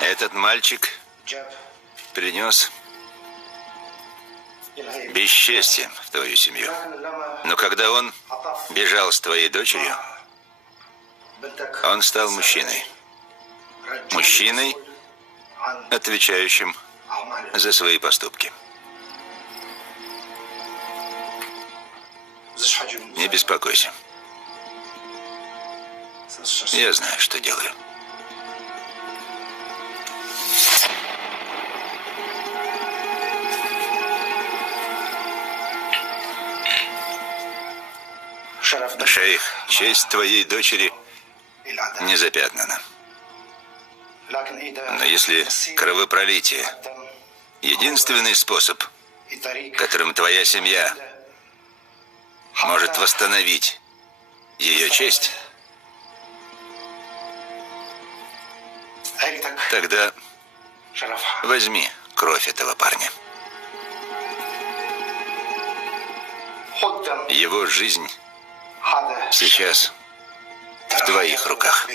Этот мальчик принес бесчестье в твою семью. Но когда он бежал с твоей дочерью, он стал мужчиной. Мужчиной, отвечающим за свои поступки. Не беспокойся. Я знаю, что делаю. Шейх, честь твоей дочери не запятнана. Но если кровопролитие — единственный способ, которым твоя семья может восстановить ее честь, тогда возьми кровь этого парня. Его жизнь сейчас в твоих руках.